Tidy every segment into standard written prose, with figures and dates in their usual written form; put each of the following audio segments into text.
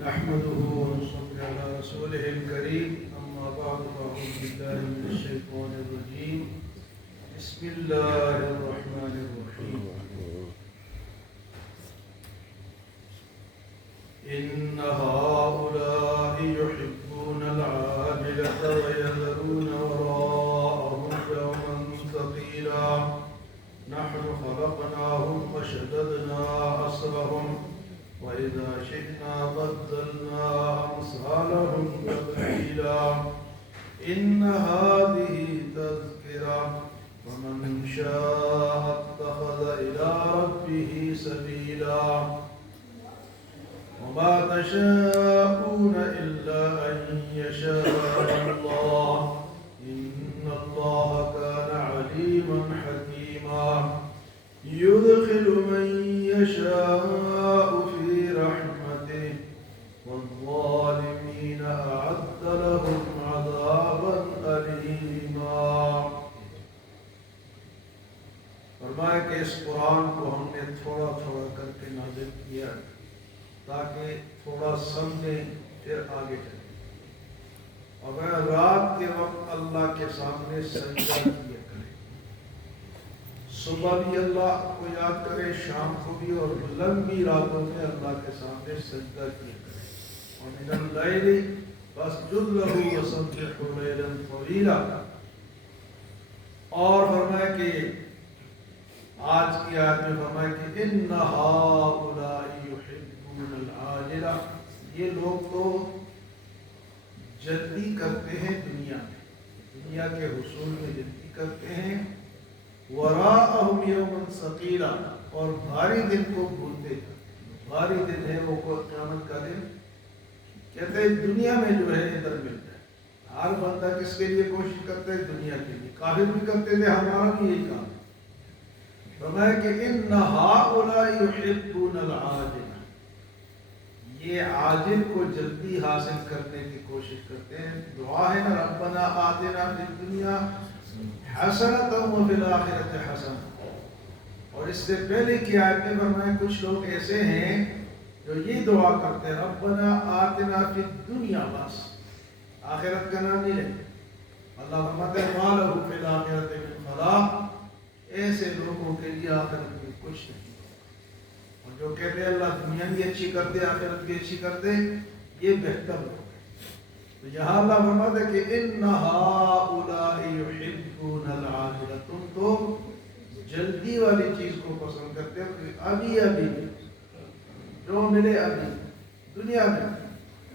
نحمده ونصلي على رسوله الكريم أما بعد فأعوذ بالله من الشيطان الرجيم بسم الله الرحمن الرحيم إن هؤلاء يحبون العاجلة ويذرون وراءهم يوما ثقيلا نحن خلقناهم وشددنا أسرهم وإذا شئنا بدلنا أمثالهم تبديلا إن هذه تذكرة فمن شاء اتخذ إلى ربه سبيلا وما تشاءون إلا أن يشاء الله إن الله كان عليما حكيما يدخل من يشاء في رحمته والظالمين أعد لهم عذابا أليما. فرمایا کہ اس قرآن کو ہم نے تھوڑا تھوڑا کر کے نازل کیا تاکہ تھوڑا سمجھیں پھر آگے چلیں. اگر رات کے وقت اللہ کے سامنے سجدہ کیا کریں، صبح بھی اللہ کو یاد کرے، شام کو بھی، اور لمبی راتوں میں اللہ کے سامنے سجدہ کیا کرے. وَمِنَ اللَّيْلِ فَاسْجُدْ لَهُ وَسَبِّحْهُ لَيْلًا طَوِيلًا. اور فرمایا کہ آج کی آیت میں فرمایا کہ إِنَّ هَؤُلَاءِ يُحِبُّونَ الْعَاجِلَةَ، یہ لوگ تو جلدی کرتے ہیں دنیا میں، دنیا کے حصول میں جلدی کرتے ہیں. وراءهم یوما ثقیلا، اور بھاری دن کو بھولتے ہیں. بھاری دن ہے وہ قیامت کا دن. کہتے ہیں دنیا میں جو ہے ادھر ملتا ہے. ہر بندہ کس کے لیے کوشش کرتا ہے؟ دنیا کے لیے. کافر بھی کرتے تھے، ہمارا بھی یہی کام ہے. فرمایا کہ ان ہؤلاء یحبون العاجلہ، یہ عاجل کو جلدی حاصل کرنے کی کوشش کرتے ہیں. دعا ہے نا، ربنا آتنا فی الدنیا حسنۃ وفی الآخرۃ حسنۃ. اور اس سے پہلے کی آیت میں فرمایا کچھ لوگ ایسے ہیں جو یہ دعا کرتے ہیں ربنا آتنا فی الدنیا، بس آخرت کا نام نہیں لیتے. اللہ فرماتے ہیں ما لہ فی الآخرۃ من خلاق، ایسے لوگوں کے لیے آخرت میں کچھ نہیں. اور جو کہتے ہیں اللہ دنیا بھی اچھی کر دے، آخرت بھی اچھی کر دے، یہ بہتر لوگ ہیں. تو یہاں اللہ فرماتا ہے کہ ان ہؤلاء یحبون العاجلہ، تم تو جلدی والی چیز کو پسند کرتے ہو کہ ابھی ابھی جو ملے ابھی دنیا میں.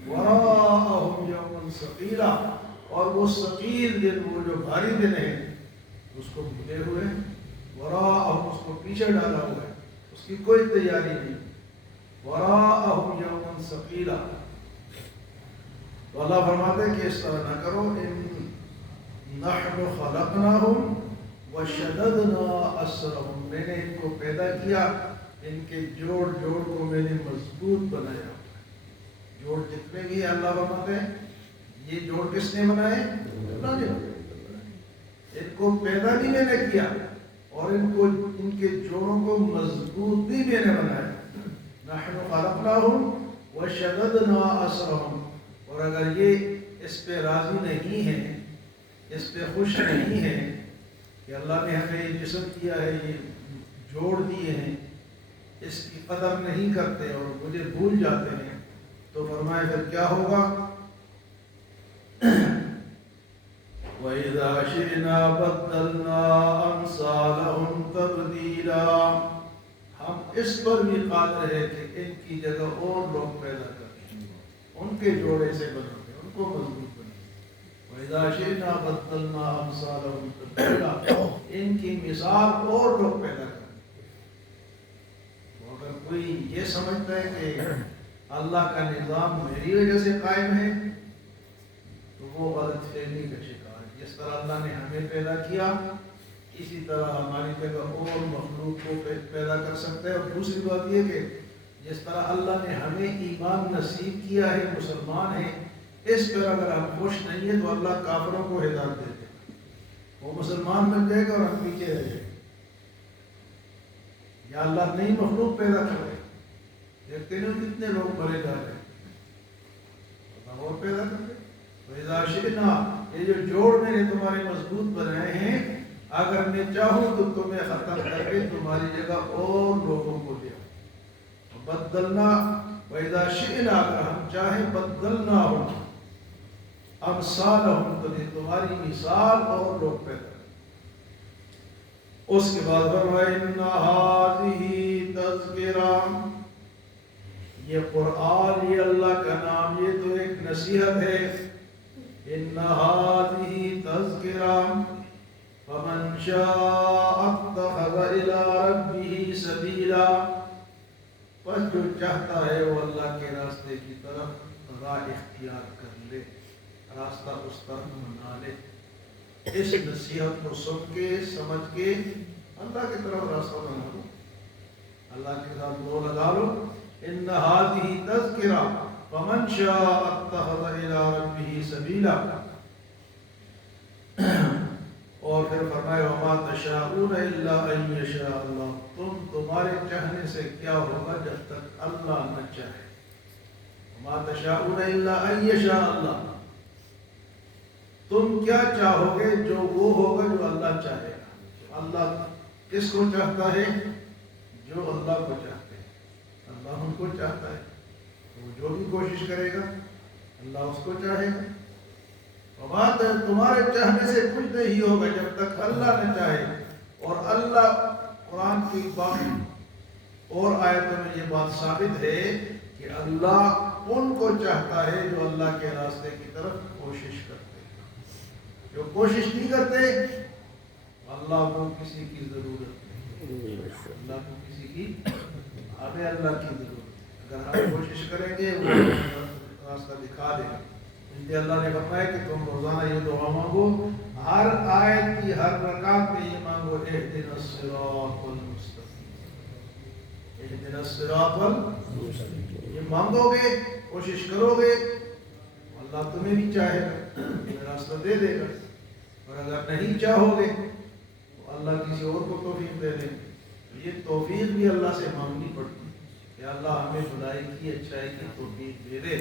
وراءهم یوما ثقیلا، اور وہ ثقیل دن، وہ جو بھاری دن ہے اس کو بھولے ہوئے ہیں. وراءهم، اس کو پیچھے ڈالا ہوا ہے، اس کی کوئی تیاری نہیں. وراءهم یوما ثقیلا. تو اللہ فرماتے ہیں کہ اس طرح نہ کرو. نحن خلقناهم وشددنا اسرهم، میں نے ان کو پیدا کیا، ان کے جوڑ جوڑ کو میں نے مضبوط بنایا. جوڑ جتنے بھی ہیں اللہ فرماتے ہیں یہ جوڑ کس نے بنائے؟ اللہ نے. ان کو پیدا بھی میں نے کیا اور ان کے جوڑوں کو مضبوط بھی میں نے بنایا. نحن خلقناهم وشددنا اسرهم. اور اگر یہ اس پہ راضی نہیں ہے، اس پہ خوش نہیں ہے کہ اللہ نے ہمیں یہ جسم کیا ہے، یہ جوڑ دیے ہیں، اس کی قدر نہیں کرتے اور مجھے بھول جاتے ہیں، تو فرمائے پھر کیا ہوگا؟ وَإِذَا شِئْنَا بَدَّلْنَا أَمْثَالَهُمْ تَبْدِيلًا. ہم اس پر بھی قادر ہے کہ ان کی جگہ اور لوگ پیدا کریں، ان کے جوڑے سے بناتے ہیں، ان کو مضبوط بناتے ہیں. وَإِذَا شِئْنَا بَدَّلْنَا أَمْثَالَهُمْ تَبْدِيلًا، ان کی مثال اور لوگ پیدا کریں. تو اگر کوئی یہ سمجھتا ہے کہ اللہ کا نظام میری وجہ سے قائم ہے تو وہ غلط فہمی کا شکار ہے. جس طرح اللہ نے ہمیں پیدا کیا اسی طرح ہماری جگہ اور مخلوق کو پیدا کر سکتا ہے. اور دوسری بات یہ کہ جس طرح اللہ نے ہمیں ایمان نصیب کیا ہے، مسلمان ہیں، اس پر اگر ہم خوش نہیں ہیں تو اللہ کافروں کو ہدایت دے دے گا، وہ مسلمان بن جائے گا اور ہم پیچھے رہ جائیں گے. یا اللہ نئی مخلوق پیدا کر رہے دیکھتے نہیں کتنے لوگ مرے جا رہے ہیں، اللہ اور پیدا کر دے۔ وَإِذَا شِئْنَا، یہ جو جوڑ میں نے تمہارے مضبوط بنائے ہیں، اگر میں چاہوں تو تمہیں ختم کر کے تمہاری جگہ اور لوگوں کو دیا بدلنا۔ وَإِذَا شِئْنَا، اگر ہم چاہیں بدلناہم امثالہم، تو تمہاری مثال اور لوگ پیدا کریں۔ اس کے بعد فرمائے اِنَّ هَٰذِهِ تَذْکِرَةٌ، یہ قرآن، یہ اللہ کا نام، یہ تو ایک نصیحت ہے۔ اِنَّ هَٰذِهِ تَذْکِرَةٌ فَمَنْ شَاءَ اتَّخَذَ إِلَىٰ رَبِّهِ سَبِيلًا، بس جو چاہتا ہے وہ اللہ کے راستے کی طرف راہ اختیار کر لے، راستہ اس طرف بنا لے۔ اس نصیحت کو سن کے سمجھ کے اللہ کی طرف راستہ بنا لو، اللہ کے ساتھ لو لگا لو۔ ان هذه تذکرہ فمن شاء اتخذ الى ربه سبیلا، اور پھر فرمایا وما تشاءون الا ان یشاء اللہ، تمہارے چاہنے سے کیا ہوگا جب تک اللہ نہ چاہے۔ وما تشاءون الا ان یشاء اللہ، تم کیا چاہو گے جو وہ ہوگا جو اللہ چاہے گا۔ اللہ کس کو چاہتا ہے؟ جو اللہ کو چاہتے ہیں، اللہ ان کو چاہتا ہے، وہ جو بھی کوشش کرے گا اللہ اس کو چاہے گا۔ بات تمہارے چاہنے سے کچھ نہیں ہوگا جب تک اللہ نہ چاہے۔ اور اللہ قرآن کی باقی اور آیتوں میں یہ بات ثابت ہے کہ اللہ ان کو چاہتا ہے جو اللہ کے راستے کی طرف کوشش کرتے ہیں۔ جو کوشش نہیں کرتے اللہ کو کسی کی ضرورت نہیں، اللہ کو کسی کی، ہمیں اللہ کی ضرورت ہے۔ اگر ہم کوشش کریں گے وہ راستہ دکھا دے گا۔ اس لیے اللہ نے فرمایا کہ تم روزانہ یہ دعا مانگو، ہر آیت کی ہر رکعت میں یہ مانگو اہدنا الصراط المستقیم، اہدنا الصراط المستقیم، یہ مانگو گے، کوشش کرو گے، اللہ تمہیں بھی چاہے گا، یہ راستہ دے دے گا۔ اور اگر نہیں چاہو گے تو اللہ کسی اور کو توفیق دے دے گا۔ یہ توفیق بھی اللہ سے مانگنی پڑتی ہے کہ اللہ ہمیں بھلائی کی، اچھائی کی توفیق دے دے۔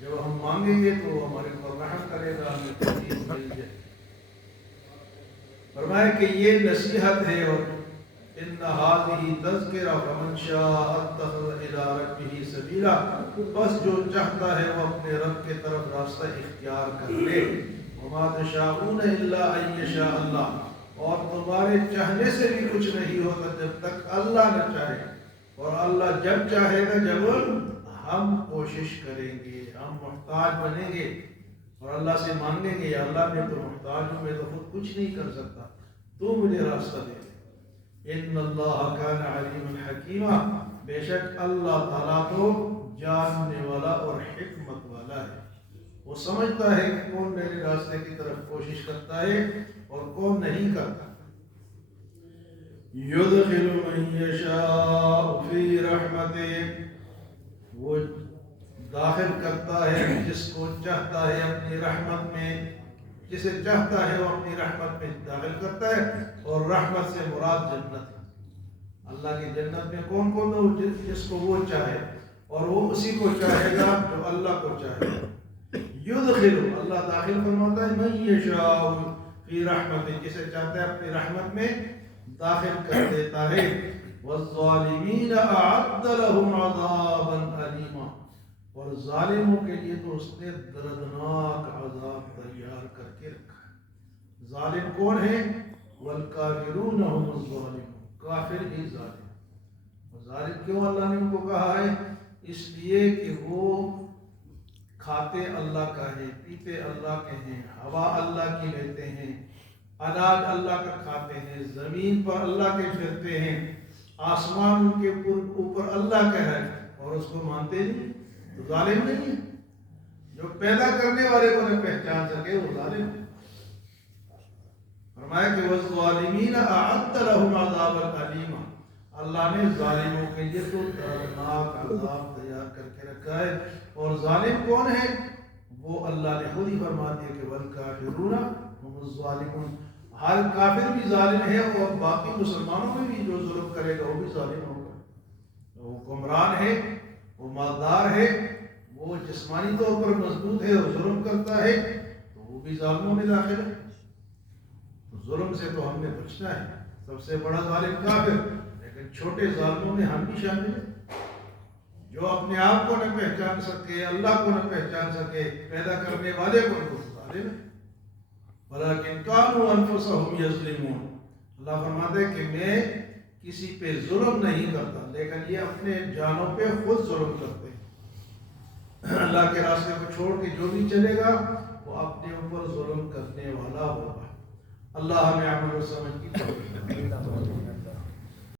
جب ہم مانگیں گے تو وہ ہمارے پر رحم کرے گا، ہمیں توفیق مل جائے۔ فرمایا کہ یہ نصیحت ہے، اور ان هذه تذکرہ فمن شاء اتخذ الى ربه سبیلا، بس جو چاہتا ہے وہ اپنے رب کے طرف راستہ اختیار کر لے۔ وما تشاءون الا ان یشاء اللہ، اور تمہارے چاہنے سے بھی کچھ نہیں ہوتا جب تک اللہ نہ چاہے۔ اور اللہ جب چاہے گا جب ہم کوشش کریں گے، ہم محتاج بنیں گے اور اللہ سے مانگیں گے، یا اللہ میں تو محتاج ہوں، میں تو خود کچھ نہیں کر سکتا، تو مجھے راستہ دے دے۔ ان اللہ کان علیم حکیما، بے شک اللہ تعالیٰ تو جاننے والا اور حکمت والا ہے، وہ سمجھتا ہے کہ کون میرے راستے کی طرف کوشش کرتا ہے اور کون نہیں کرتا۔ یدخل من یشاء فی رحمتہ، وہ داخل کرتا ہے جس کو چاہتا ہے اپنی رحمت میں، جسے چاہتا ہے وہ اپنی رحمت میں داخل کرتا ہے۔ اور رحمت سے مراد جنت ہے۔ اللہ کی جنت میں کون کون ہو؟ جس کو وہ چاہے، اور وہ اسی کو چاہے گا جو اللہ کو چاہے گا۔ یدخل، اللہ داخل فرماتا ہے، من یشاء فی رحمتہ، جسے چاہتا ہے اپنی رحمت میں داخل کر دیتا ہے۔ والظالمین اعد لهم عذابا علیما، اور ظالموں کے لیے تو اس نے دردناک عذاب تیار کر کے رکھا ہے۔ ظالم کون ہے؟ والکافرون هم الظالمون، کافر ہی ظالم۔ اور ظالم کیوں اللہ نے ان کو کہا ہے؟ اس لیے کہ وہ کھاتے اللہ کا ہے، پیتے اللہ کے ہیں، ہوا اللہ کی لیتے ہیں، اناج اللہ کا کھاتے ہیں، زمین پر اللہ کے پھرتے ہیں، آسمان ان کے اوپر اللہ کا ہے، اور اس کو مانتے نہیں، تو ظالم نہیں ہے۔ جو پیدا کرنے والے کو نہ پہچان سکے وہ ظالم ہے۔ فرمایا کہ والظالمین اعد لهم عذابا علیما، اللہ نے ظالموں کے لیے تو دردناک عذاب تیار کر کے رکھا ہے۔ اور ظالم کون ہے؟ وہ اللہ نے خود ہی فرما دیا کہ والکافرون هم الظالمون، ہر کافر بھی ظالم ہے، اور باقی مسلمانوں میں بھی جو ظلم کرے گا وہ بھی ظالم ہوگا۔ وہ حکمران ہے، وہ مالدار ہے، وہ جسمانی طور پر مضبوط ہے اور ظلم کرتا ہے تو وہ بھی ظالموں میں داخل ہے۔ تو ظلم سے تو ہم نے بچنا ہے۔ سب سے بڑا ظالم کافر، لیکن چھوٹے ظالموں میں ہم بھی شامل ہیں، جو اپنے آپ کو نہ پہچان سکے، اللہ کو نہ پہچان سکے، پیدا کرنے والے کو تو ظالم ہے۔ وَلَٰكِنْ كَانُوا أَنفُسَهُمْ يَظْلِمُونَ۔ اللہ فرماتے ہیں کہ میں کسی پہ ظلم نہیں کرتا، لیکن یہ اپنے جانوں پہ خود ظلم کرتے ہیں۔ اللہ کے راستے کو چھوڑ کے جو بھی چلے گا وہ اپنے اوپر ظلم کرنے والا ہوگا۔ اللہ ہمیں عمل و سمجھ کی توفیق عطا فرمائے۔